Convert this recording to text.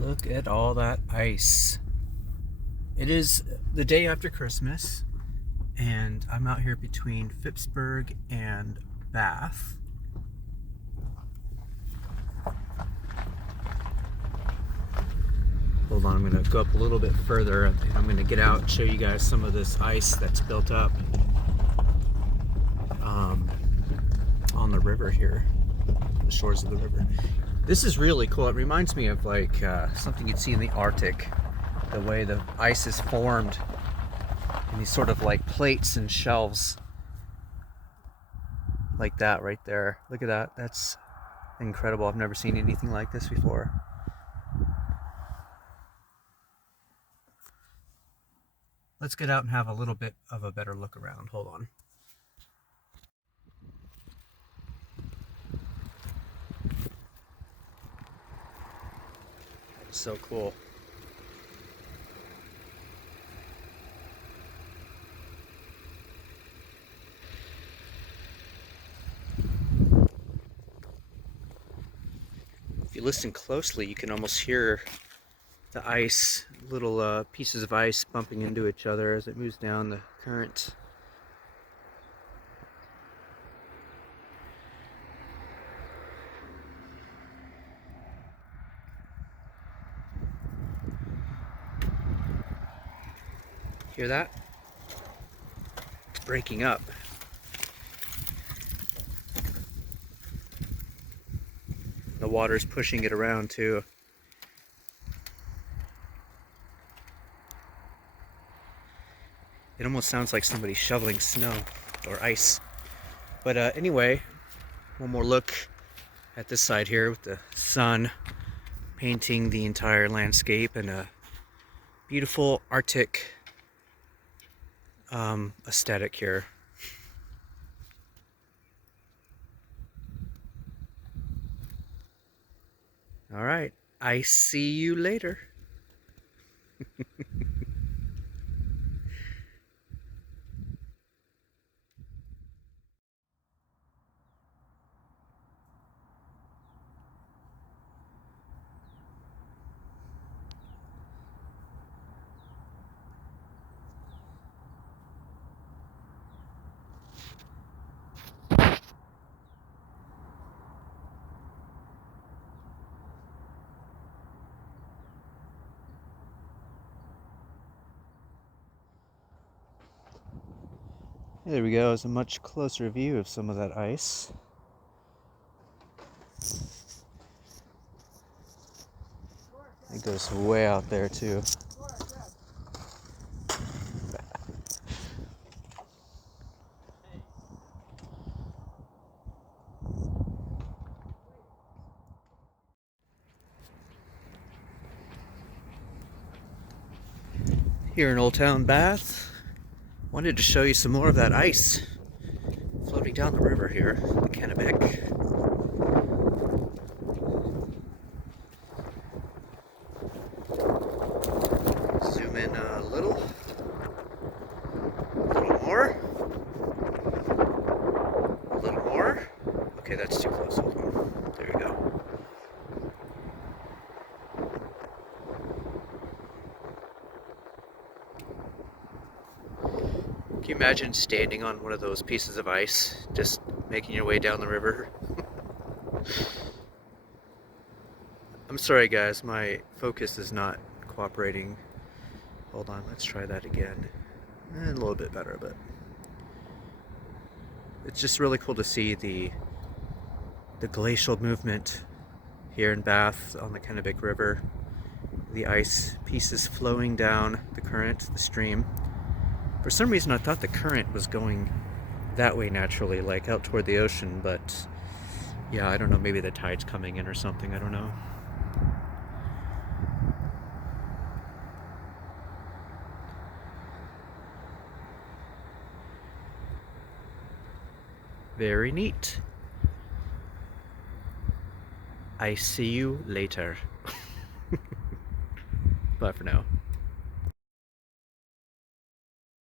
Look at all that ice. It is the day after Christmas, and I'm out here between Phippsburg and Bath. Hold on, I'm going to go up a little bit further, and I'm going to get out and show you guys some of this ice that's built up on the river here, the shores of the river. This is really cool. It reminds me of like something you'd see in the Arctic, the way the ice is formed in these sort of like plates and shelves like that right there. Look at that. That's incredible. I've never seen anything like this before. Let's get out and have a little bit of a better look around. Hold on. So cool. If you listen closely, you can almost hear the ice, little pieces of ice bumping into each other as it moves down the current. Hear that? It's breaking up. The water's pushing it around too. It almost sounds like somebody shoveling snow or ice. But anyway, one more look at this side here with the sun painting the entire landscape and a beautiful Arctic aesthetic here. All right, I see you later. There we go. It's a much closer view of some of that ice. It goes way out there too. Here in Old Town Bath, wanted to show you some more of that ice floating down the river here, the Kennebec. Zoom in a little more, a little more. Okay, that's too close. Hold on. There we go. Can you imagine standing on one of those pieces of ice, just making your way down the river? I'm sorry guys, my focus is not cooperating. Hold on, let's try that again. A little bit better, but it's just really cool to see the glacial movement here in Bath on the Kennebec River. The ice pieces flowing down the current, the stream. For some reason I thought the current was going that way naturally, like out toward the ocean, but yeah, I don't know, maybe the tide's coming in or something, I don't know. Very neat. I see you later. Bye for now.